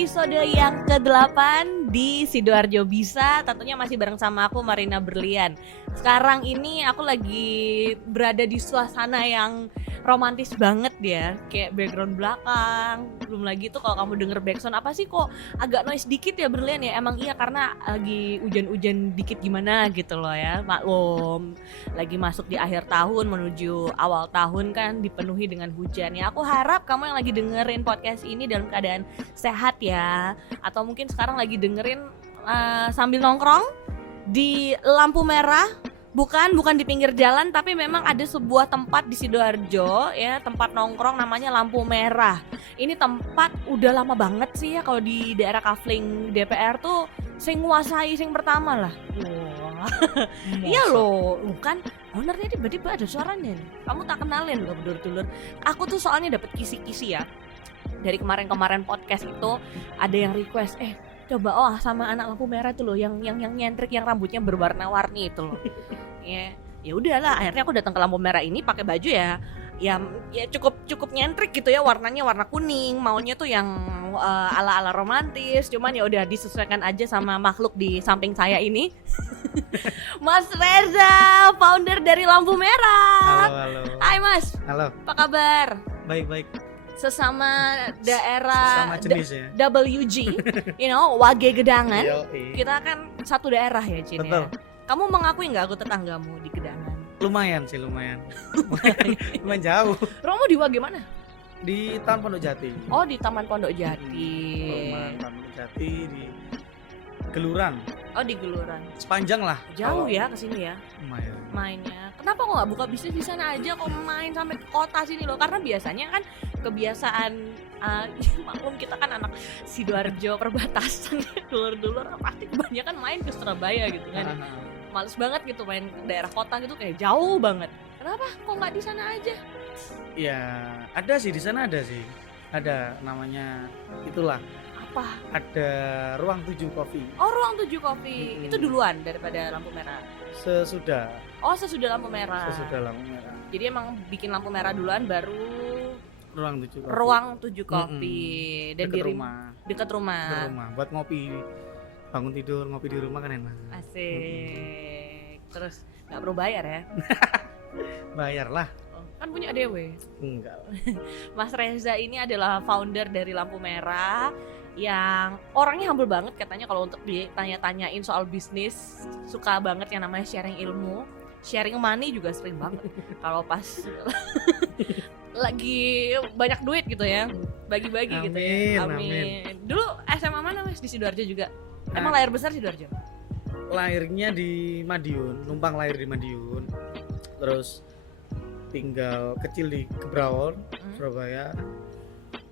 episode yang ke-8 di Sidoarjo Bisa. Tentunya masih bareng sama aku Marina Berlian. Sekarang ini aku lagi berada di suasana yang romantis banget ya. Kayak background belakang. Belum lagi tuh kalau kamu denger backsound apa sih kok agak noise dikit ya Berlian ya. Emang iya karena lagi hujan-hujan dikit gimana gitu loh ya. Maklum, lagi masuk di akhir tahun menuju awal tahun kan dipenuhi dengan hujan ya. Aku harap kamu yang lagi dengerin podcast ini dalam keadaan sehat ya. Atau mungkin sekarang lagi dengerin sambil nongkrong di lampu merah. Bukan di pinggir jalan, tapi memang ada sebuah tempat di Sidoarjo ya, tempat nongkrong namanya Lampu Merah. Ini tempat udah lama banget sih ya kalau di daerah Kafling DPR tuh sing nguasai sing pertama lah. Wah. Iya loh, bukan ownernya tiba-tiba ada suaranya nih. Kamu tak kenalin loh dulur-dulur. Aku tuh soalnya dapet kisi-kisi ya. Dari kemarin podcast itu ada yang request, coba sama anak lampu merah itu loh yang nyentrik yang rambutnya berwarna-warni itu loh. Ya udahlah, akhirnya aku datang ke lampu merah ini pakai baju ya cukup nyentrik gitu ya, warnanya warna kuning, maunya tuh yang ala-ala romantis, cuman ya udah disesuaikan aja sama makhluk di samping saya ini. Mas Reza, founder dari Lampu Merah. Halo. Hai Mas. Halo. Apa kabar? Baik. Sesama daerah Sesama jenis ya. WG, Wage Gedangan. Yoi. Kita kan satu daerah ya, Cin. Betul. Ya. Kamu mengakui nggak aku tetanggamu di Gedangan? Lumayan. Lumayan jauh. Kamu di Wage mana? Di Taman Pondok Jati. Oh, di Taman Pondok Jati. Taman Pondok Jati di Geluran. Oh, di Geluran. Sepanjang lah. Jauh ya ke sini ya. Lumayan. Mainnya. Kenapa kok nggak buka bisnis di sana aja, kok main sampai ke kota sini loh? Karena biasanya kan kebiasaan maklum kita kan anak Sidoarjo perbatasan, dulur-dulur pasti kebanyakan main ke Surabaya gitu kan. Males banget gitu main ke daerah kota gitu, kayak jauh banget. Kenapa kok nggak di sana aja? Ya, ada sih di sana ada sih. Ada namanya itulah. Apa? Ada Ruang 7 Coffee. Oh, Ruang 7 Coffee. Itu duluan daripada Lampu Merah. Sesudah Lampu Merah. Lampu merah. Jadi emang bikin Lampu Merah duluan baru Ruang 7 Coffee. Ruang 7 Coffee. Dan Dekat rumah. Dekat rumah. Buat ngopi, bangun tidur ngopi di rumah kan enak. Asik. Terus nggak perlu bayar ya? Bayar lah. Kan punya dewe. Enggak. Mas Reza ini adalah founder dari Lampu Merah yang orangnya humble banget katanya. Kalau untuk ditanya-tanyain soal bisnis suka banget yang namanya sharing ilmu, sharing money juga sering banget. Kalau pas lagi banyak duit gitu ya, bagi-bagi gitu ya. Amin. Dulu SMA mana Mas? Di Sidoarjo juga? Emang lahir besar Sidoarjo? Lahirnya di Madiun, numpang lahir di Madiun. Terus tinggal kecil di Kebrawon, Surabaya.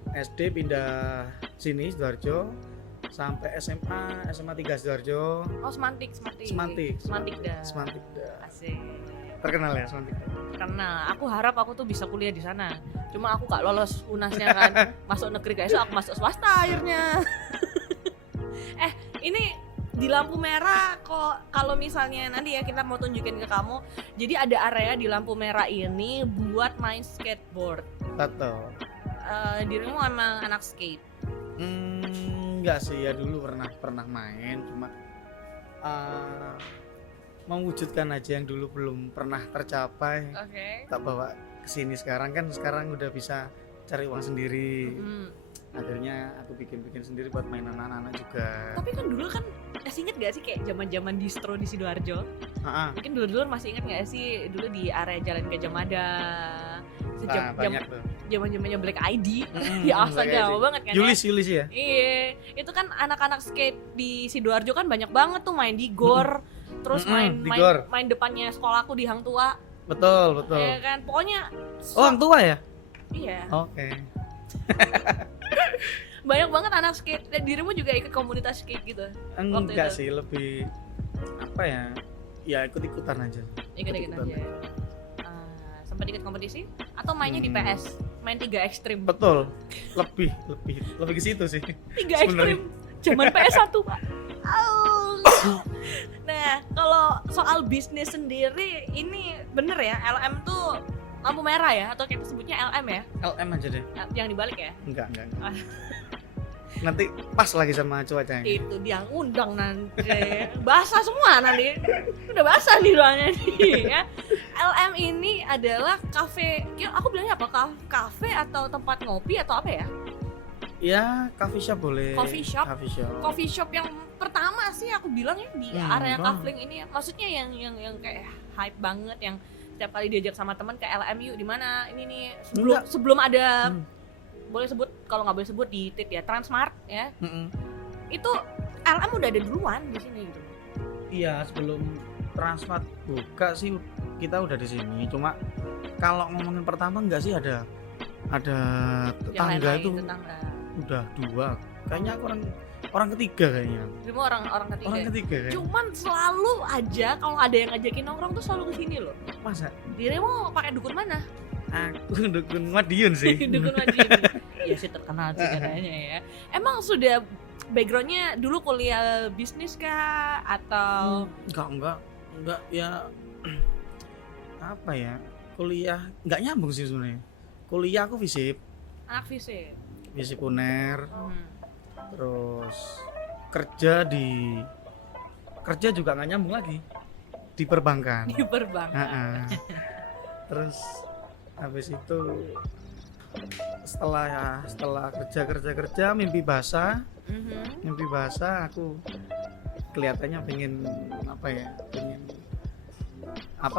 SD pindah sini Sidoarjo sampai SMA 3 Sidoarjo. Oh, Semantik dah. Asik. Terkenal ya Semantik. Karena aku harap aku tuh bisa kuliah di sana. Cuma aku gak lolos UNASnya kan. Masuk negeri guys, aku masuk swasta akhirnya. Ini di Lampu Merah kok, kalau misalnya nanti ya kita mau tunjukin ke kamu. Jadi ada area di Lampu Merah ini buat main skateboard. Tato. Dirimu emang anak skate? Enggak sih, ya dulu pernah main, cuma mewujudkan aja yang dulu belum pernah tercapai. Oke. Tak bawa ke sini sekarang udah bisa cari uang sendiri. Akhirnya aku bikin sendiri buat main anak-anak juga. Tapi kan dulu kan masih inget gak sih kayak zaman-zaman distro di Sidoarjo? Mungkin dulu masih inget gak sih dulu di area Jalan Gajah Mada? Banyak tuh. Zaman-zamannya Black ID. Ya astaga lama banget kan. Yulis ya? Iya, itu kan anak-anak skate di Sidoarjo kan banyak banget tuh main di GOR. Terus main depannya sekolahku di Hang Tua. Betul. Iya kan, pokoknya Hang Tua ya? Iya. Oke. Banyak banget anak skate. Dan dirimu juga ikut komunitas skate gitu? Enggak sih, lebih apa ya? Ya ikut-ikutan aja. Ikut-ikutan aja. Sempat ikut kompetisi atau mainnya di PS? Main 3 ekstrim. Betul. Lebih ke situ sih. 3 ekstrim. Zaman PS1, Pak. Nah, kalau soal bisnis sendiri ini bener ya, LM tuh lampu merah ya, atau kita sebutnya LM ya? LM aja deh. Yang dibalik ya? Enggak. nanti pas lagi sama cuacanya. Itu dia yang undang nanti. Basah semua nanti. Udah basah nih doanya nih ya. LM ini adalah kafe. Aku bilangnya apa? Kafe atau tempat ngopi atau apa ya? Ya, coffee shop boleh. Coffee shop? Coffee Coffee shop yang pertama sih aku bilang ya di area Kafling ini. Maksudnya yang kayak hype banget, yang setiap kali diajak sama teman ke LM yuk di mana ini nih sebelum ada boleh sebut, kalau nggak boleh sebut di tit ya, Transmart ya. Itu LM udah ada duluan di sini gitu. Iya, sebelum Transmart buka sih kita udah di sini. Cuma kalau ngomongin pertama enggak sih, ada tetangga itu udah 2. Kayaknya aku orang ketiga kayaknya. Cuma orang ketiga. Orang ketiga kayaknya. Cuman selalu aja kalau ada yang ngajakin nongkrong tuh selalu kesini loh. Masa? Dirimu pakai dukun mana? Aku dukun Madiun sih. Dukun Madiun. Iya sih, terkenal sih katanya ya. Emang sudah backgroundnya dulu kuliah bisnis kah atau? Enggak ya. Apa ya? Kuliah enggak nyambung sih sebenarnya. Kuliah aku FISIP. Anak FISIP. FISIP UNER. Terus kerja juga nggak nyambung lagi di perbankan. Di perbankan. Terus habis itu setelah kerja mimpi basah aku kelihatannya pengen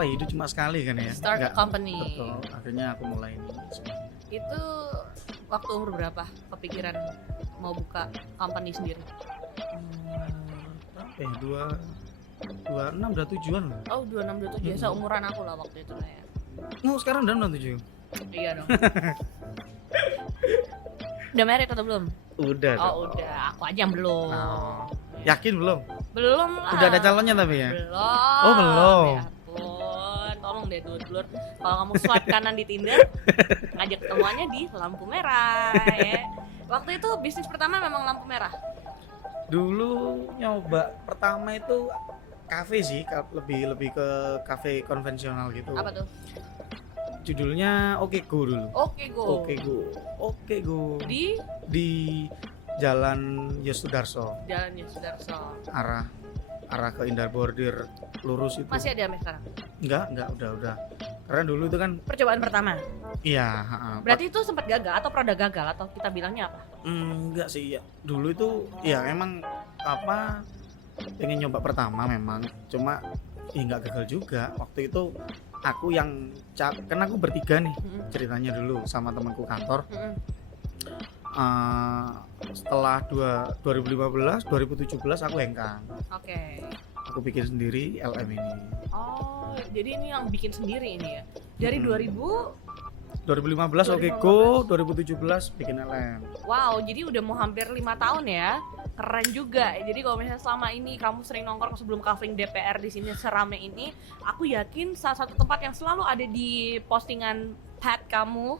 hidup cuma sekali kan ya. Start a company. Betul. Akhirnya aku mulai ini. Itu waktu umur berapa kepikiran mau buka company sendiri? Berapa ya? 26 udah tujuan loh. Oh, 26 27. Seumuran aku lah waktu itu lah ya. Sekarang udah 27. Iya dong. Udah married atau belum? Udah. Oh, udah. Aku aja yang belum. Yakin belum? Belum lah. Udah ada calonnya tapi ya? Belum. Oh, belum. Ya ampun, tolong deh dulur. Kalau kamu swipe kanan di Tinder, ngajak ketemuannya di lampu merah ya. Waktu itu bisnis pertama memang lampu merah. Dulu nyoba pertama itu kafe sih, lebih ke kafe konvensional gitu. Apa tuh? Judulnya Oke Go dulu. Oke Go. Di Jalan Yosudarso. Arah ke Indah Bordir lurus itu. Masih ada sampai sekarang? Enggak, udah. Karena dulu itu kan percobaan pertama. Iya, Berarti itu sempat gagal atau produk gagal atau kita bilangnya apa? Enggak sih ya. Dulu itu ya emang pengen nyoba pertama memang. Cuma enggak gagal juga. Waktu itu aku yang kan aku bertiga nih ceritanya dulu sama temanku kantor. Setelah 2015, 2017 aku hengkang. Oke. Aku bikin sendiri LM ini. Oh, jadi ini yang bikin sendiri ini ya. Dari 2015 Oke Go, 2017 bikin LM. Wow, jadi udah mau hampir 5 tahun ya. Keren juga. Jadi kalau misalnya selama ini kamu sering nongkrong sebelum Kafling DPR di sini serame ini, aku yakin salah satu tempat yang selalu ada di postingan pad kamu.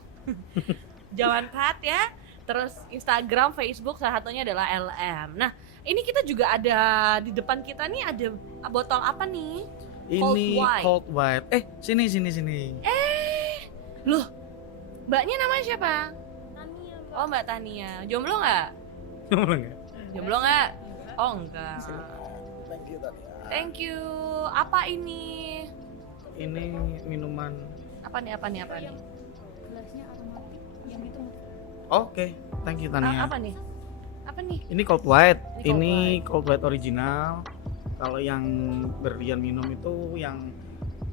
Jalan pad ya. Terus Instagram, Facebook salah satunya adalah LM. Nah, ini kita juga ada di depan kita nih ada botol apa nih? Ini Cold White. Sini. Loh, mbaknya namanya siapa? Tania. Oh, Mbak Tania. Jomblo nggak? Jomblo nggak? Oh, enggak. Thank you Tania. Thank you. Apa ini? Ini minuman. Apa nih? Gelasnya aromatik yang itu. Oke, thank you Tania. Apa nih? Ini Cold White. Ini Cold White original. Kalau yang berlian minum itu yang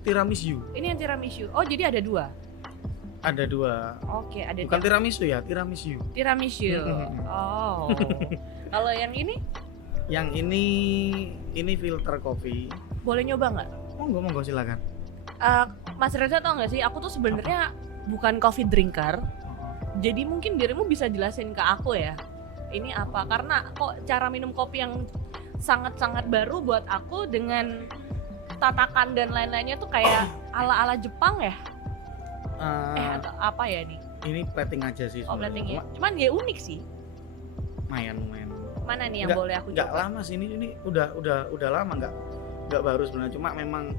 tiramisu. Ini yang tiramisu. Oh, jadi ada 2. Ada 2. Oke, ada. Bukan tiramisu ya, tiramisu. Oh. Kalau yang ini? Yang ini filter kopi. Boleh nyoba nggak? Monggo silakan. Mas Reza tau nggak sih? Aku tuh sebenarnya bukan coffee drinker. Jadi mungkin dirimu bisa jelasin ke aku ya. Ini apa? Karena kok cara minum kopi yang sangat-sangat baru buat aku dengan tatakan dan lain-lainnya tuh kayak ala-ala Jepang ya? Atau apa ya nih? Ini plating aja sih. Oh, platingnya. Cuman ya unik sih. Lumayan. Mana nih yang boleh aku coba? Nggak lama sih ini udah lama nggak baru sebenarnya. Cuma memang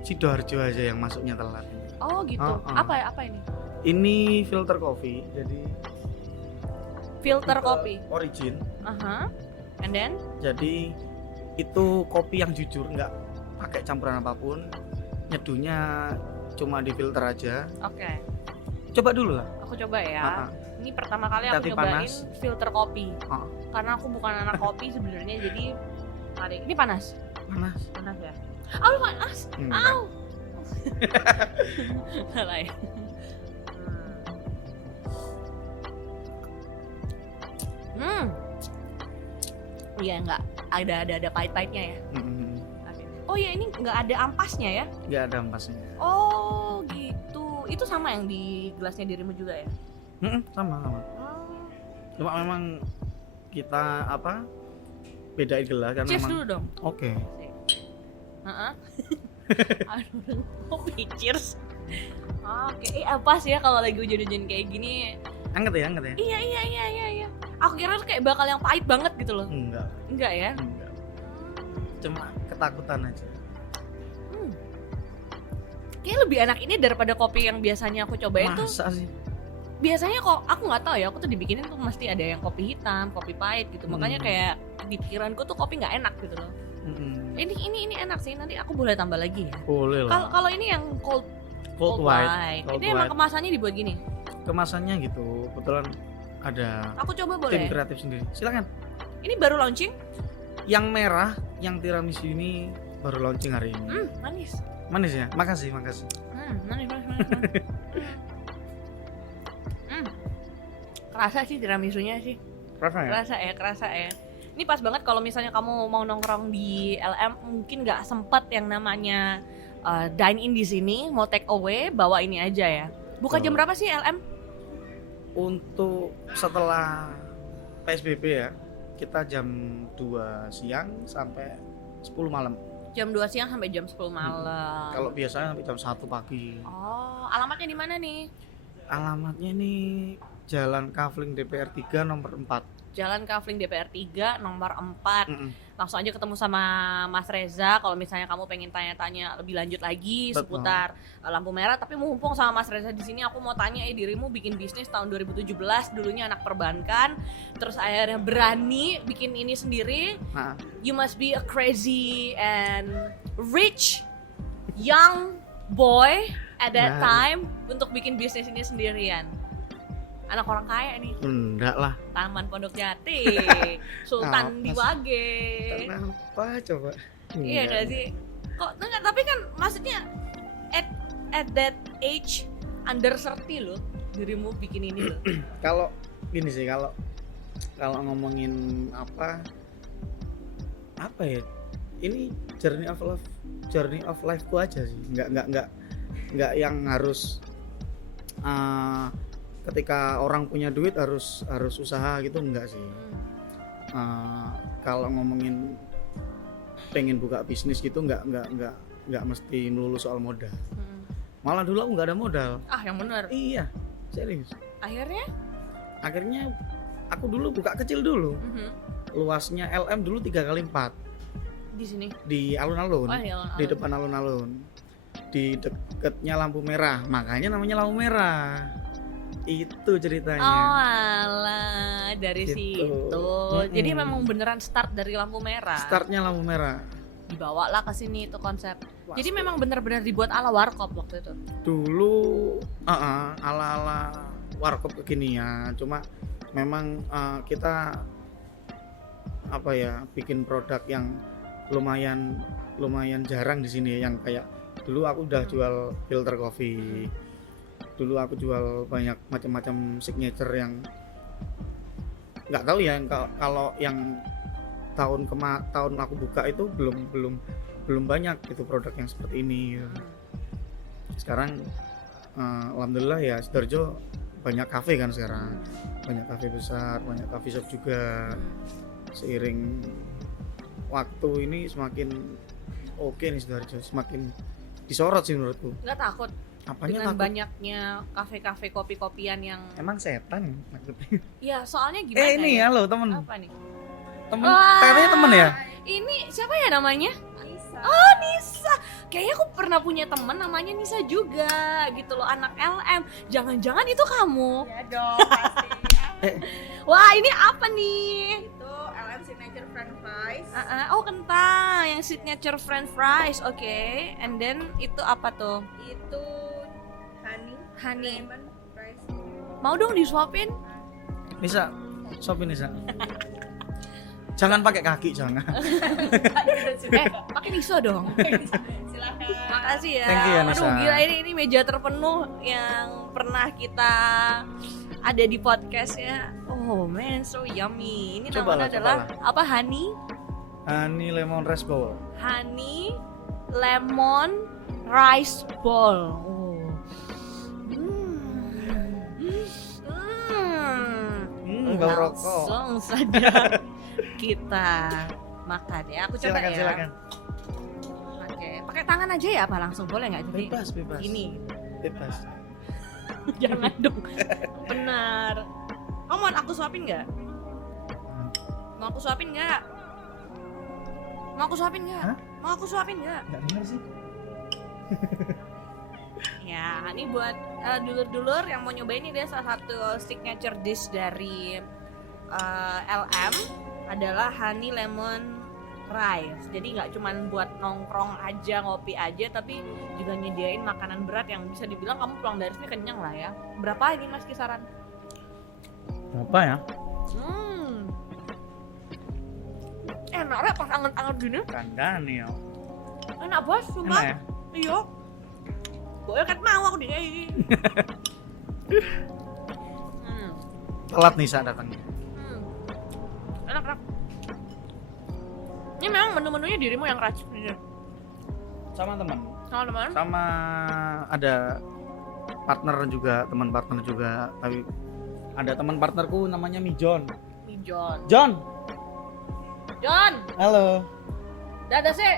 Sidoarjo aja yang masuknya telat. Oh gitu. Apa ini? Ini filter coffee. Jadi Filter kopi. Origin. Aha. And then Jadi itu kopi yang jujur, nggak pakai campuran apapun. Nyeduhnya cuma di filter aja. oke. Coba dulu lah. Aku coba ya. Ah, ah. Ini pertama kali aku Hati-hati nyobain panas. filter kopi. Ah. Karena aku bukan anak kopi sebenarnya, jadi mari. Ini panas. Panas. Panas ya. Aduh panas. Enggak. Au. Salah ya. Iya enggak ada pahit-pahitnya ya. Mm-mm. Oh ya ini nggak ada ampasnya ya? Nggak ada ampasnya. Oh gitu. Itu sama yang di gelasnya dirimu juga ya? Sama. Oh. Cuma memang kita bedain gelas kan Cheers memang. dulu dong. Oke. Heeh. Aduh, kopi cheers. Oke, apa sih ya kalau lagi hujan-hujan kayak gini? Anget ya. Iya. Aku kira tuh kayak bakal yang pahit banget gitu loh. Enggak ya? Enggak. Cuma ketakutan aja. Kayak lebih enak ini daripada kopi yang biasanya aku cobain tuh. Masa sih? Biasanya kok aku nggak tahu ya, aku tuh dibikinin tuh mesti ada yang kopi hitam, kopi pahit gitu. Makanya kayak di pikiranku tuh kopi nggak enak gitu loh. Ini enak sih, nanti aku boleh tambah lagi ya. Boleh lah. Kalau ini yang cold white. Cold Ini emang white. kemasannya dibuat gini. Kemasannya gitu. Kebetulan ada Aku coba tim boleh. kreatif sendiri. Silakan. Ini baru launching. Yang merah, yang tiramisu ini baru launching hari ini. Manis. Manis ya? Makasih. Manis. Kerasa sih tiramisunya sih. Rasa ya? Kerasa ya. Ini pas banget kalau misalnya kamu mau nongkrong di LM, mungkin nggak sempet yang namanya dine in di sini, mau take away, bawa ini aja ya. Buka jam berapa sih LM? Untuk setelah PSBB ya, kita jam 2 siang sampai 10 malam. Jam 2 siang sampai jam 10 malam. Kalau biasanya sampai jam 1 pagi. Oh, alamatnya di mana nih? Alamatnya nih Jalan Kavling DPR 3 nomor 4. Jalan Kavling DPR 3 nomor 4. Mm-mm. Langsung aja ketemu sama Mas Reza kalau misalnya kamu pengen tanya-tanya lebih lanjut lagi Betul. seputar lampu merah. Tapi mumpung sama Mas Reza di sini, aku mau tanya, dirimu bikin bisnis tahun 2017, dulunya anak perbankan, terus akhirnya berani bikin ini sendiri. Nah, You must be a crazy and rich young boy at that Nah. time untuk bikin bisnis ini sendirian. Anak orang kaya nih, enggak lah. Taman Pondok Jati, Sultan Apa di sih? Wage. Kenapa coba? Iya nggak sih? Kok enggak, tapi kan maksudnya at that age under 30 loh dirimu bikin ini loh. Kalau gini sih, kalau ngomongin apa ya? Ini journey of life-ku aja sih. Enggak yang harus ketika orang punya duit harus usaha gitu, enggak sih. Kalau ngomongin pengen buka bisnis gitu enggak mesti melulu soal modal. Malah dulu aku nggak ada modal. Yang bener. Iya, serius. Akhirnya aku dulu buka kecil dulu. Luasnya LM dulu 3x4 Di sini. di alun-alun. Di alun-alun. Di depan alun-alun. Di dekatnya lampu merah, makanya namanya lampu merah. Itu ceritanya. Oh alah, dari Gitu. situ. Jadi memang beneran start dari lampu merah. Startnya lampu merah. Dibawalah ke sini itu konsep. Wah, Jadi memang benar-benar dibuat ala warkop waktu itu. dulu ala-ala warkop kekinian, cuma memang kita bikin produk yang lumayan jarang di sini, yang kayak dulu aku udah jual filter coffee. Dulu aku jual banyak macam-macam signature yang nggak tahu ya, kalau yang tahun aku buka itu belum banyak itu produk yang seperti ini. Sekarang alhamdulillah ya, Sidoarjo banyak kafe kan sekarang, banyak kafe besar, banyak coffee shop juga. Seiring waktu ini semakin oke nih Sidoarjo, semakin disorot sih menurutku. Nggak takut Apanya dengan takut? banyaknya kafe-kafe kopi-kopian yang Emang setan maksudnya? ya soalnya gimana Ini ya? halo temen Apa nih? katanya temen ya? Ini siapa ya namanya? Nisa. Oh Nisa. Kayaknya aku pernah punya temen namanya Nisa juga gitu loh, anak LM. Jangan-jangan itu kamu? Ya dong pasti. Wah, ini apa nih? Itu LM Signature French Fries. Oh, kentang yang signature french fries. Oke. And then itu apa tuh? Itu honey lemon fries. Mau dong disuapin? Nisa, sopin Nisa. Jangan pakai kaki, jangan. Pakai niso dong. Silakan. Makasih ya. Thank you ya, Nisa. Aduh, gila ini meja terpenuh yang pernah kita ada di podcast ya. Oh man, so yummy. Ini Cobalah, namanya adalah apa? Honey lemon rice bowl. Honey lemon rice ball. Oh. Bau rokok. Langsung saja kita makan ya. Aku coba ya. Silakan. Pakai tangan aja ya apa langsung boleh nggak? Jadi Bebas. ini Bebas. jangan dong. Benar. Kamu mau aku suapin nggak? Mau aku suapin nggak? Mau aku suapin nggak? Hah? Mau aku suapin nggak? Nggak dengar sih. Ya, ini buat dulur-dulur yang mau nyobain, ini dia salah satu signature dish dari LM adalah honey lemon rice. Jadi nggak cuman buat nongkrong aja, ngopi aja, tapi juga nyediain makanan berat yang bisa dibilang kamu pulang dari sini kenyang lah ya. Berapa ini Mas kisaran? Berapa ya? Enak ya pas anget-anget gini. Kandani ya. Enak bos, Enak sumpah. ya? Iya. Gue kan mau aku dikasih. Telat Nisa datangnya. Enak. Ini memang menu-menunya dirimu yang racik nih. Sama teman. Sama teman. Sama ada partner juga, teman partner juga. Tapi ada teman partnerku namanya Mijon. John. Halo. Dadah sih.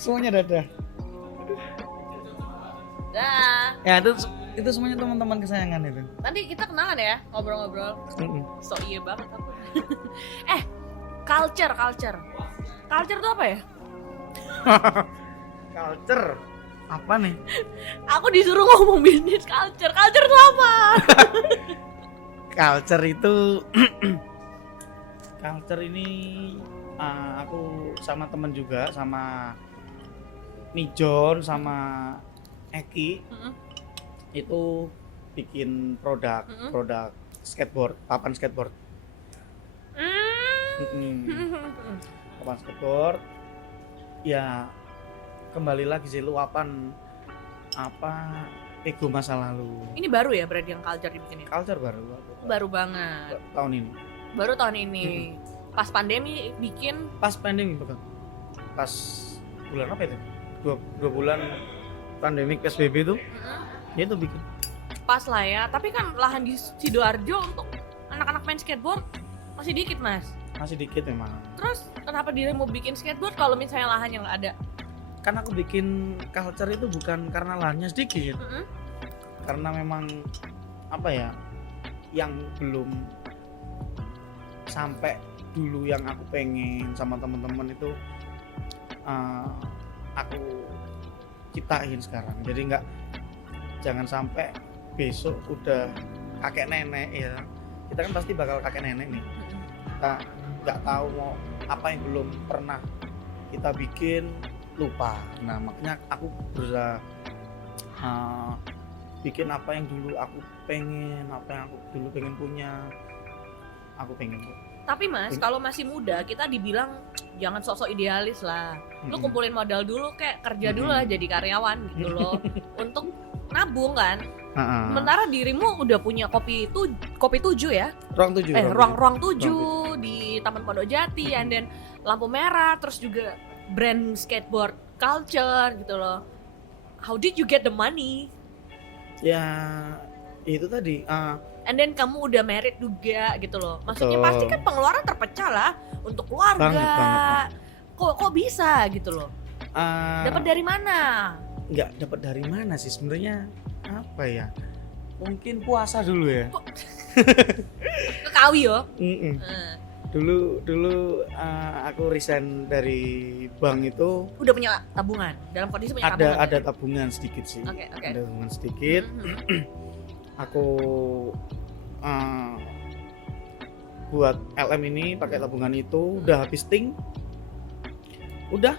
Semuanya dadah. Dah. Ya itu semuanya teman-teman kesayangan itu. Nanti kita kenalan ya, ngobrol-ngobrol. So iya banget aku. Culture. Culture itu apa ya? Culture apa nih? Aku disuruh ngomong bisnis culture. Culture itu apa? Culture itu culture ini aku sama temen juga, sama Mijon sama Eki itu bikin produk skateboard, papan skateboard. Papan skateboard. Ya kembali lagi sih luapan apa ego masa lalu. Ini baru ya berarti yang culture dibikin ya? Culture baru Baru banget. tahun ini. Baru tahun ini. Pas pandemi bikin. Pas pandemi betul. Pas bulan apa itu? Dua bulan pandemik PSBB itu. Ya itu bikin. Pas lah ya. Tapi kan lahan di Sidoarjo untuk anak-anak main skateboard masih dikit mas. Masih dikit memang. Terus kenapa dirimu bikin skateboard kalau misalnya lahannya nggak ada? Kan aku bikin culture itu bukan karena lahannya sedikit. Karena memang apa ya, yang belum sampai dulu yang aku pengen sama teman-teman itu aku ciptain sekarang. Jadi jangan sampai besok udah kakek nenek ya, kita kan pasti bakal kakek nenek nih, kita nggak tahu mau apa yang belum pernah kita bikin, lupa. Nah makanya aku berusaha bikin apa yang dulu aku pengen, apa yang aku dulu pengen punya, aku pengen. Tapi mas, kalau masih muda kita dibilang jangan sosok idealis lah. Lu kumpulin modal dulu, kayak kerja dulu lah jadi karyawan gitu loh. Untuk nabung kan. Sementara dirimu udah punya kopi 7 ya? Ruang 7 di Taman Pondok Jati, and then lampu merah, terus juga brand skateboard culture gitu loh. How did you get the money? Ya itu tadi. And then kamu udah married juga gitu loh. Maksudnya Betul. pasti kan pengeluaran terpecah lah untuk keluarga. Banget. Kok bisa gitu loh? Dapat dari mana? Nggak dapat dari mana sih sebenarnya, apa ya? Mungkin puasa dulu ya. Kekawi yo. Dulu aku resign dari bank itu Udah punya tabungan. Dalam kondisi punya tabungan. ada tabungan sedikit sih. Oke. Ada tabungan sedikit. Aku buat LM ini pakai tabungan itu, udah habis ting, udah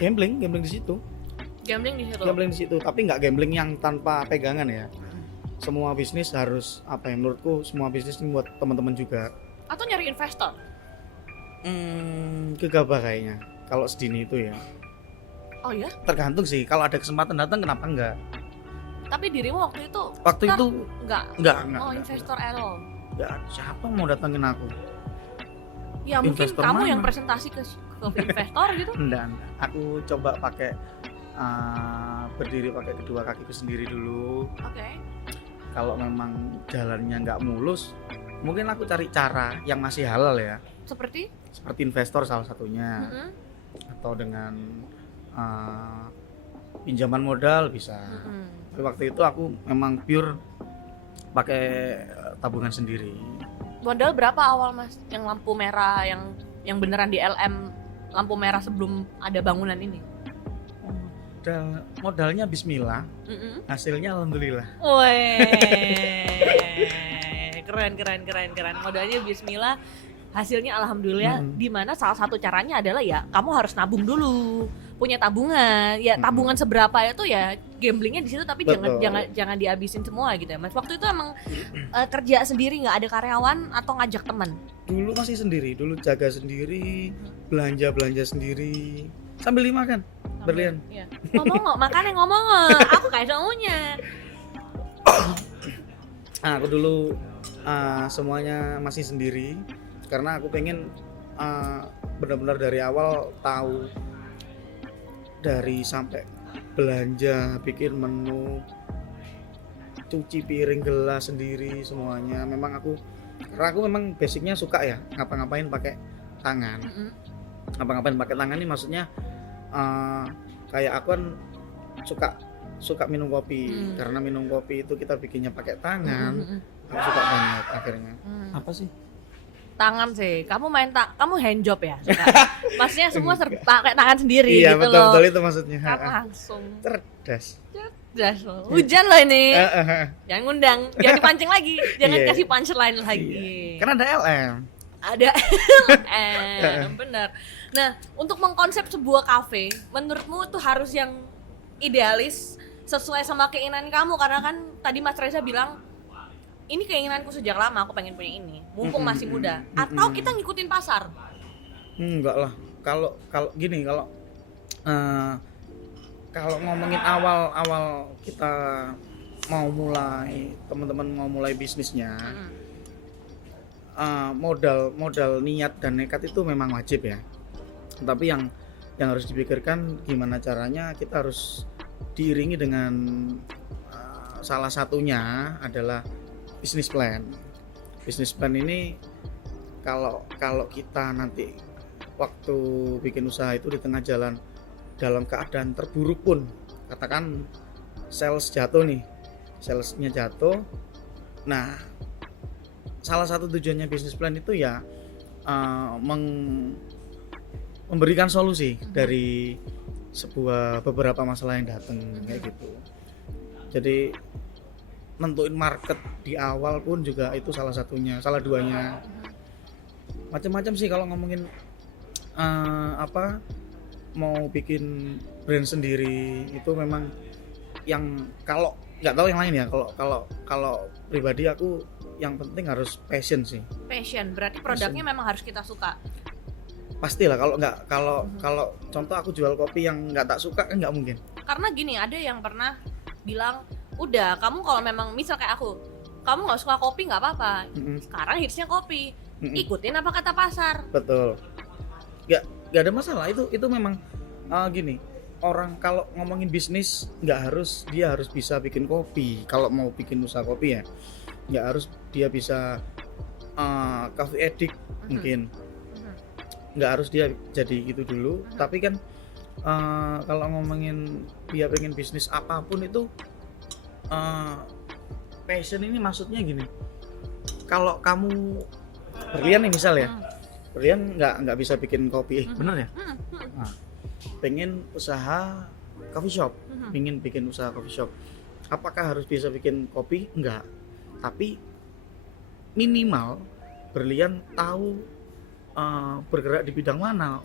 gambling di situ. Gambling di situ. Gambling di situ, tapi nggak gambling yang tanpa pegangan ya. Semua bisnis harus apa ya, menurutku semua bisnis ini buat teman-teman juga. Atau nyari investor? Gegabah kayaknya kalau sedini itu ya. Oh ya? Tergantung sih, kalau ada kesempatan datang kenapa enggak. Tapi dirimu waktu itu Enggak. Oh, investor at all. Enggak, siapa mau datangin aku? Ya mungkin Investor kamu mana? yang presentasi ke investor gitu. Enggak. Aku coba pakai berdiri pakai kedua kakiku sendiri dulu. Oke. Kalau memang jalannya nggak mulus, mungkin aku cari cara yang masih halal ya. Seperti? Seperti investor salah satunya. Mm-mm. Atau dengan pinjaman modal bisa. Mm-mm. Tapi waktu itu aku memang pure pakai tabungan sendiri. Modal berapa awal Mas? Yang lampu merah yang beneran di LM lampu merah sebelum ada bangunan ini? Modalnya bismillah, Mm-mm. hasilnya alhamdulillah. Weh, keren. Modalnya bismillah, hasilnya alhamdulillah. Dimana salah satu caranya adalah ya kamu harus nabung dulu, punya tabungan. Ya tabungan seberapa itu ya gamblingnya di situ, tapi Betul. jangan dihabisin semua gitu ya Mas. Waktu itu emang kerja sendiri, nggak ada karyawan atau ngajak teman? Dulu masih sendiri, dulu jaga sendiri, belanja sendiri, sambil dimakan. Berlian. Iya. Makanya ngomong aku kayak semuanya. Aku dulu semuanya masih sendiri karena aku pengen benar-benar dari awal tahu dari sampai belanja, bikin menu, cuci piring, gelas sendiri semuanya. Karena aku memang basicnya suka ya ngapa-ngapain pakai tangan. Mm-mm. Ngapa-ngapain pakai tangan ini maksudnya kayak aku kan suka minum kopi. Karena minum kopi itu kita bikinnya pakai tangan. Aku suka banget akhirnya. Apa sih? Tangan sih. Kamu kamu hand job ya? Suka. Maksudnya semua pakai tangan sendiri Iya, gitu betul loh. itu maksudnya. Kan langsung. Cerdas. Cerdas loh. Hujan loh ini. Iya. Jangan ngundang, jangan dipancing lagi. Jangan Iya. kasih punchline lagi. Iya. Karena ada LM. Ada bener. Nah, untuk mengkonsep sebuah kafe, menurutmu tuh harus yang idealis sesuai sama keinginan kamu, karena kan tadi Mas Reza bilang ini keinginanku sejak lama, aku pengen punya ini, mumpung masih muda. Atau kita ngikutin pasar? Enggak lah. Kalau gini, kalau ngomongin awal kita mau mulai, teman-teman mau mulai bisnisnya, modal niat dan nekat itu memang wajib ya. Tapi yang harus dipikirkan gimana caranya kita harus diiringi dengan salah satunya adalah bisnis plan. Bisnis plan ini kalau kita nanti waktu bikin usaha itu di tengah jalan dalam keadaan terburuk pun, katakan salesnya jatuh. Nah, salah satu tujuannya bisnis plan itu ya memberikan solusi dari beberapa masalah yang datang kayak gitu. Jadi nentuin market di awal pun juga itu salah duanya. Macam-macam sih kalau ngomongin mau bikin brand sendiri itu memang yang kalau nggak tahu yang lain ya, kalau pribadi aku yang penting harus passion sih. Passion berarti produknya memang harus kita suka. Pastilah, kalau contoh aku jual kopi yang nggak tak suka kan nggak mungkin. Karena gini, ada yang pernah bilang, udah kamu kalau memang misal kayak aku, kamu nggak suka kopi nggak apa-apa. Sekarang hitsnya kopi, ikutin apa kata pasar. Betul. Nggak ada masalah, itu memang gini, orang kalau ngomongin bisnis dia harus bisa bikin kopi. Kalau mau bikin usaha kopi ya nggak harus dia bisa coffee addict mungkin. Nggak harus dia jadi gitu dulu. Tapi kan kalau ngomongin dia pengen bisnis apapun itu passion ini maksudnya gini, kalau kamu Berlian nih misal ya, Berlian nggak bisa bikin kopi, bener ya? Nah, pengen usaha coffee shop, pengen bikin usaha coffee shop, apakah harus bisa bikin kopi? Enggak, tapi minimal Berlian tahu bergerak di bidang mana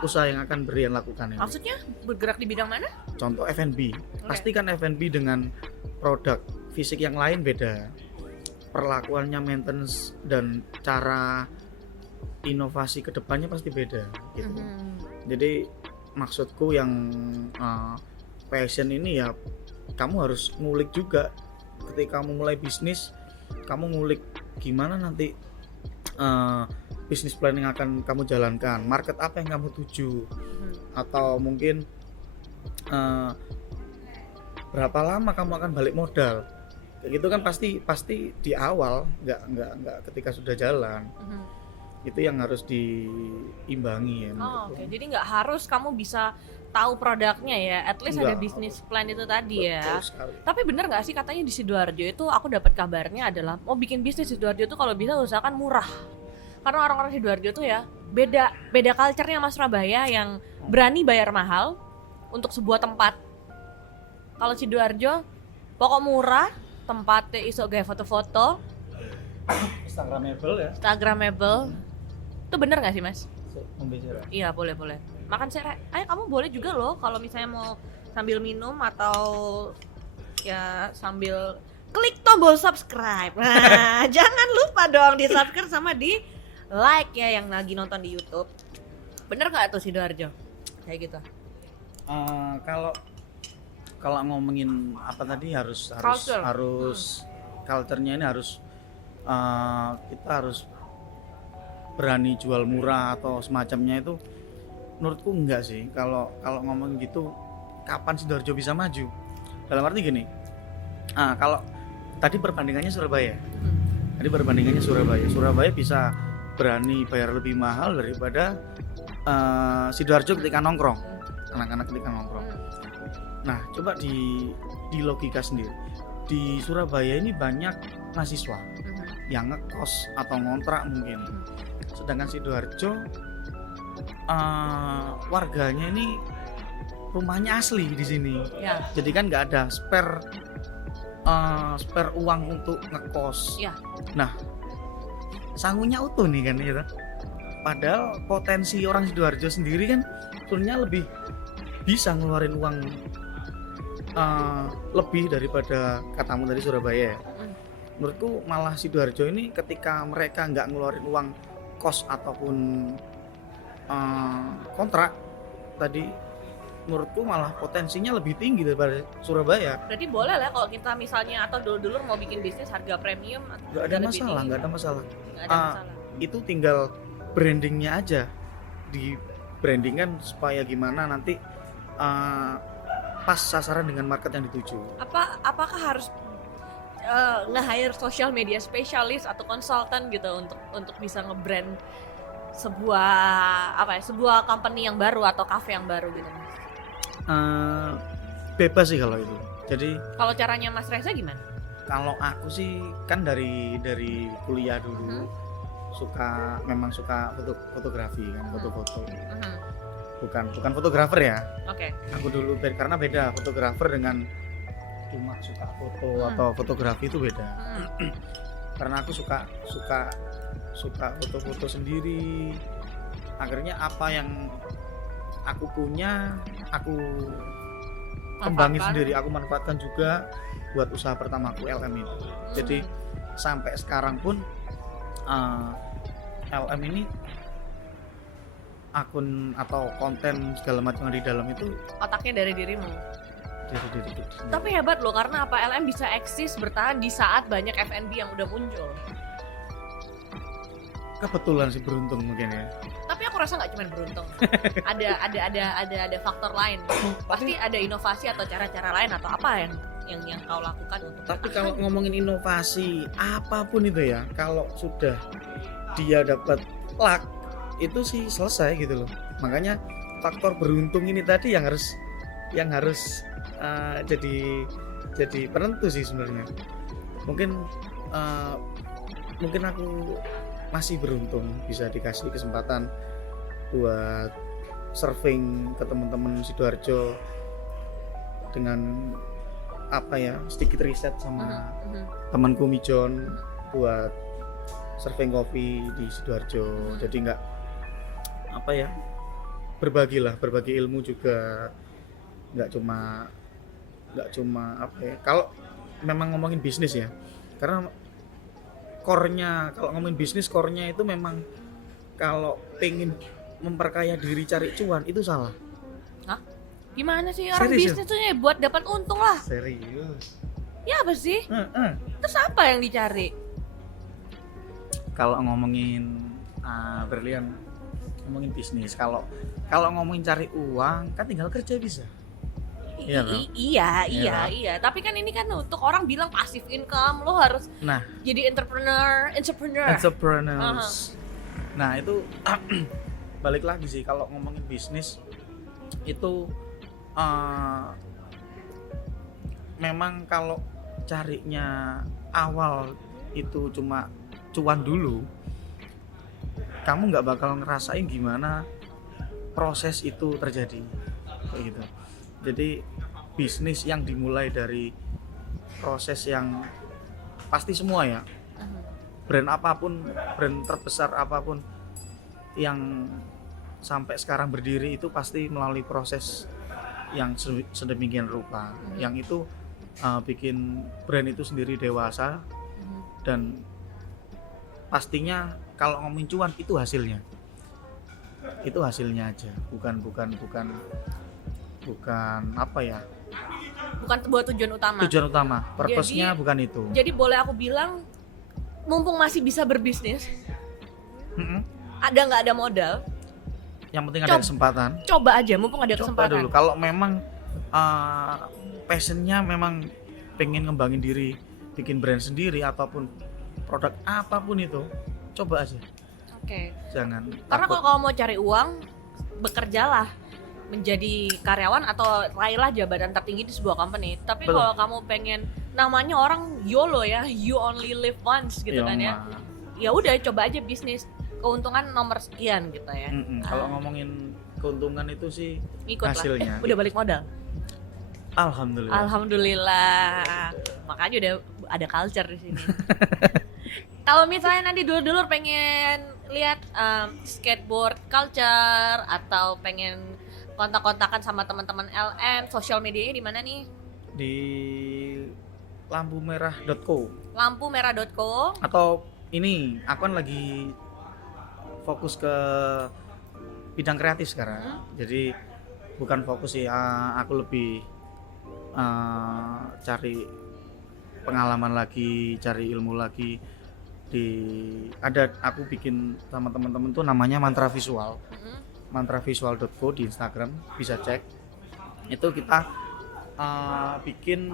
usaha yang akan Berlian lakukan ini. Maksudnya bergerak di bidang mana? Contoh F&B, pasti kan F&B dengan produk fisik yang lain beda, perlakuannya, maintenance dan cara inovasi kedepannya pasti beda gitu. Jadi maksudku yang passion ini ya kamu harus ngulik juga ketika kamu mulai bisnis, kamu ngulik gimana nanti bisnis plan yang akan kamu jalankan, market apa yang kamu tuju, atau mungkin berapa lama kamu akan balik modal. Kayak gitu kan pasti di awal, nggak ketika sudah jalan. Itu yang harus diimbangi ya. Oke. Jadi nggak harus kamu bisa tahu produknya ya, at least ada Nggak. bisnis plan itu tadi ya. Betul sekali. Tapi bener nggak sih katanya di Sidoarjo itu aku dapat kabarnya adalah mau bikin bisnis di Sidoarjo itu kalau bisa usahakan murah. Karena orang-orang Sidoarjo tuh ya beda culture-nya sama Surabaya yang berani bayar mahal untuk sebuah tempat. Kalau Sidoarjo pokok murah, tempatnya iso gawe foto-foto, Instagramable ya. Instagramable. Itu bener nggak sih Mas? Membicara. Iya boleh. Makan sere. Ayo kamu boleh juga loh kalau misalnya mau sambil minum atau ya sambil klik tombol subscribe. Nah, jangan lupa dong di subscribe sama di like ya yang lagi nonton di YouTube. Bener nggak tuh Sidoarjo? Kayak gitu. Kalau ngomongin apa tadi harus Culture. culture-nya ini harus kita harus berani jual murah atau semacamnya itu menurutku enggak sih. Kalau ngomong gitu kapan Sidoarjo bisa maju? Dalam arti gini. Kalau tadi perbandingannya Surabaya. Surabaya bisa berani bayar lebih mahal daripada Sidoarjo ketika nongkrong. Anak-anak ketika nongkrong. Nah, coba di logika sendiri. Di Surabaya ini banyak mahasiswa yang ngekos atau ngontrak mungkin. Sedangkan Sidoarjo warganya ini rumahnya asli di sini. Ya. Jadi kan nggak ada spare uang untuk ngekos. Ya. Nah, sangunya utuh nih kan gitu. Padahal potensi orang Sidoarjo sendiri kan sebenarnya lebih bisa ngeluarin uang lebih daripada katamu dari Surabaya. Menurutku malah Sidoarjo ini ketika mereka nggak ngeluarin uang kos ataupun kontrak tadi, menurutku malah potensinya lebih tinggi daripada Surabaya. Berarti boleh lah kalau kita misalnya atau dulu mau bikin bisnis harga premium Nggak ada masalah. Nggak ada masalah. Itu tinggal brandingnya aja, di brandingkan supaya gimana nanti pas sasaran dengan market yang dituju. Apakah harus nge-hire social media specialist atau konsultan gitu untuk bisa nge-brand sebuah company yang baru atau cafe yang baru gitu Mas? Bebas sih kalau itu. Jadi Kalau caranya Mas Reza gimana? kalau aku sih kan dari kuliah dulu memang suka fotografi kan, foto-foto. Bukan fotografer ya. Oke. Aku dulu karena beda fotografer dengan cuma suka foto atau fotografi itu beda. Karena aku suka foto-foto sendiri. Akhirnya apa yang aku punya aku kembangin sendiri, aku manfaatkan juga buat usaha pertamaku LM itu. Jadi sampai sekarang pun LM ini akun atau konten segala macam yang di dalam itu Otaknya dari dirimu. dari diri. Tapi hebat loh karena apa LM bisa eksis bertahan di saat banyak F&B yang udah muncul. Kebetulan sih, beruntung mungkin ya. Tapi aku rasa nggak cuma beruntung. ada faktor lain. Pasti ada inovasi atau cara-cara lain atau apa yang kau lakukan untuk Tapi kalau ngomongin inovasi apapun itu ya, kalau sudah dia dapat luck itu sih selesai gitu loh. Makanya faktor beruntung ini tadi yang harus jadi penentu sih sebenarnya. Mungkin aku masih beruntung bisa dikasih kesempatan buat surfing ke teman-teman Sidoarjo dengan apa ya, sedikit riset sama temanku Mijon buat serving kopi di Sidoarjo. Jadi nggak apa ya, berbagi ilmu juga, nggak cuma apa ya. Kalau memang ngomongin bisnis ya, karena core-nya kalau ngomongin bisnis, core-nya itu memang kalau pengen memperkaya diri cari cuan itu salah. Gimana sih orang Serius, bisnis tuh ya buat dapat untung lah. Serius. Ya apa sih? Terus apa yang dicari? Kalau ngomongin Berlian, ngomongin bisnis, kalau ngomongin cari uang kan tinggal kerja bisa. Iya, bro. Iya. Tapi kan ini kan untuk orang bilang passive income, lo harus Nah, jadi entrepreneurs. Nah itu balik lagi sih, kalau ngomongin bisnis itu memang kalau carinya awal itu cuma cuan dulu, kamu nggak bakal ngerasain gimana proses itu terjadi kayak gitu. Jadi bisnis yang dimulai dari proses yang pasti semua ya, brand apapun, brand terbesar apapun yang sampai sekarang berdiri itu pasti melalui proses yang sedemikian rupa, yang itu bikin brand itu sendiri dewasa. Dan pastinya kalau ngomongin cuan itu hasilnya aja, bukan apa ya, Bukan sebuah tujuan utama. purpose-nya bukan itu. Jadi boleh aku bilang, mumpung masih bisa berbisnis, ada nggak ada modal, Yang penting ada kesempatan. coba aja mumpung ada Coba kesempatan. dulu. Kalau memang passionnya memang pengen ngembangin diri, bikin brand sendiri ataupun produk apapun itu, coba aja. Oke. Jangan Karena takut. kalau kamu mau cari uang, bekerjalah menjadi karyawan atau raihlah jabatan tertinggi di sebuah company. Tapi Betul. kalau kamu pengen, namanya orang YOLO ya, you only live once gitu Iya, kan ya. Ma. Ya udah coba aja bisnis, keuntungan nomor sekian gitu ya. Kalau ngomongin keuntungan itu sih Ikut lah. hasilnya. Udah balik modal. Alhamdulillah. Alhamdulillah. Makanya udah ada culture di sini. Kalau misalnya nanti dulur-dulur pengen lihat skateboard culture atau pengen kontak-kontakan sama teman-teman LM, sosial medianya di mana nih? Di lampumerah.co Lampumerah.co. atau ini aku kan lagi fokus ke bidang kreatif sekarang. Jadi bukan fokus sih, aku lebih cari pengalaman lagi, cari ilmu lagi. Aku bikin sama teman-teman tuh namanya Mantra Visual. Mantravisual.co di Instagram, bisa cek. Itu kita bikin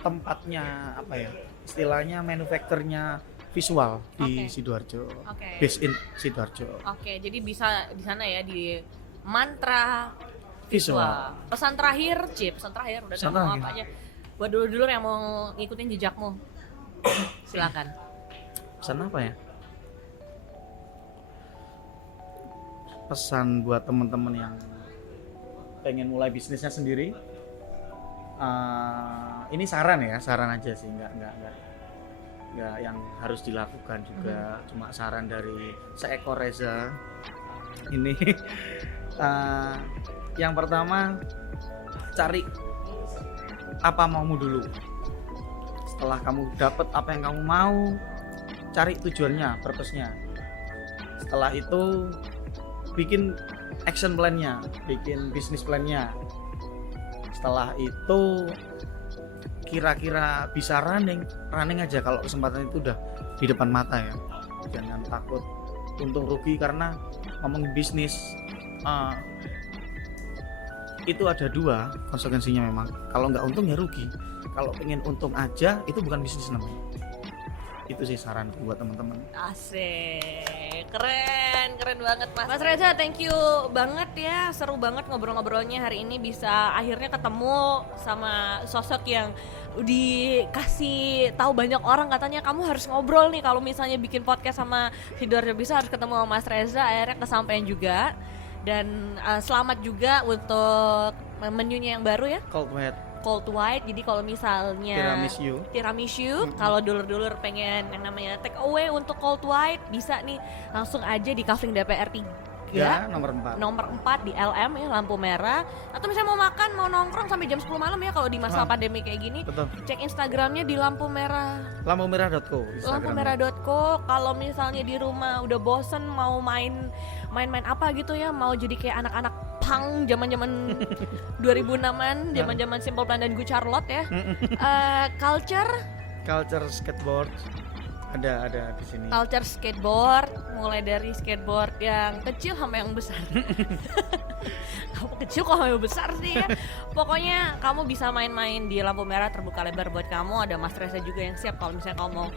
tempatnya apa ya? Istilahnya manufakturnya visual di Oke. Sidoarjo. Oke. Based in Sidoarjo. Oke, jadi bisa di sana ya, di Mantra Visual. Pesan terakhir, pesan terakhir udah Pesan kamu terakhir. apa aja. Buat dulur-dulur yang mau ngikutin jejakmu. Silakan. Pesan apa ya? Pesan buat teman-teman yang pengen mulai bisnisnya sendiri. Ini saran ya, saran aja sih, nggak yang harus dilakukan juga, cuma saran dari seekor Reza. Ini yang pertama, cari apa maumu dulu. Setelah kamu dapat apa yang kamu mau, cari tujuannya, purpose-nya. Setelah itu bikin action plan-nya, bikin bisnis plan-nya. Setelah itu kira-kira bisa running aja kalau kesempatan itu udah di depan mata ya. Jangan takut untung rugi, karena ngomongin bisnis itu ada dua konsekuensinya memang. Kalau nggak untung ya rugi. Kalau pengen untung aja itu bukan bisnis namanya. Itu sih saran buat teman-teman. Asik, keren banget Mas Reza, thank you banget ya, seru banget ngobrol-ngobrolnya hari ini, bisa akhirnya ketemu sama sosok yang dikasih tahu banyak orang, katanya kamu harus ngobrol nih kalau misalnya bikin podcast sama Sidoarjo Bisa, harus ketemu sama Mas Reza, akhirnya kesampaian juga. Dan selamat juga untuk menunya yang baru ya, Cold cold white. Jadi kalau misalnya tiramisu, kalau dulur-dulur pengen yang namanya take away untuk cold white, bisa nih langsung aja di Kavling DPR 3 Ya, nomor 4 di LM ya, lampu merah. Atau misalnya mau makan, mau nongkrong sampai jam 10 malam ya kalau di masa pandemi kayak gini. Betul. Cek Instagramnya di lampu merah. Lampumerah.co. Lampumerah.co. Kalau misalnya di rumah udah bosen mau main apa gitu ya, mau jadi kayak anak-anak punk zaman-zaman 2006-an, zaman-zaman Simple Plan dan Good Charlotte ya. Culture skateboard. Ada di sini. Culture skateboard, mulai dari skateboard yang kecil sama yang besar. Kamu kecil kok sama yang besar sih ya. Pokoknya kamu bisa main-main di lampu merah, terbuka lebar buat kamu. Ada Mas Reza juga yang siap kalau misalnya kamu mau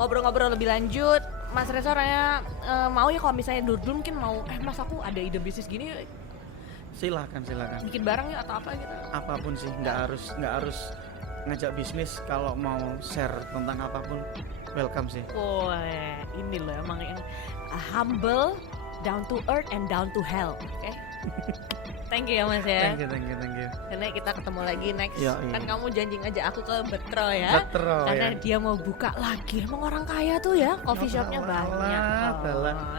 ngobrol-ngobrol lebih lanjut. Mas Reza orangnya mau ya kalau misalnya dulu mungkin mau Mas aku ada ide bisnis gini. Silakan. Bikin bareng ya atau apa gitu. Apapun sih, nggak harus ngajak bisnis. Kalau mau share tentang apapun, welcome sih. Ini loh emang yang humble, down to earth and down to hell. Oke. Thank you ya Mas ya. Thank you. Karena kita ketemu lagi next. Iya. Kan kamu janji ngajak aku ke Betro ya. Betro, karena ya. dia mau buka lagi. Emang orang kaya tuh ya, coffee shopnya banyak.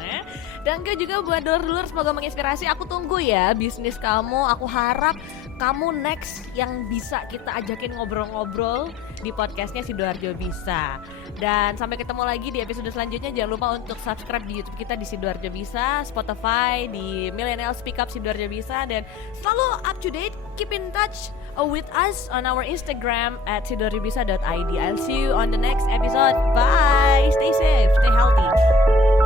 Ya. Dan juga buat dulur-dulur semoga menginspirasi. Aku tunggu ya bisnis kamu. Aku harap kamu next yang bisa kita ajakin ngobrol-ngobrol di podcastnya Sidoarjo Bisa. Dan sampai ketemu lagi di episode selanjutnya. Jangan lupa untuk subscribe di YouTube kita di Sidoarjo Bisa, Spotify di Millennial Speak Up Sidoarjo Bisa, dan selalu up to date. Keep in touch with us on our Instagram at sidoarjobisa.id. I'll see you on the next episode. Bye. Stay safe, stay healthy.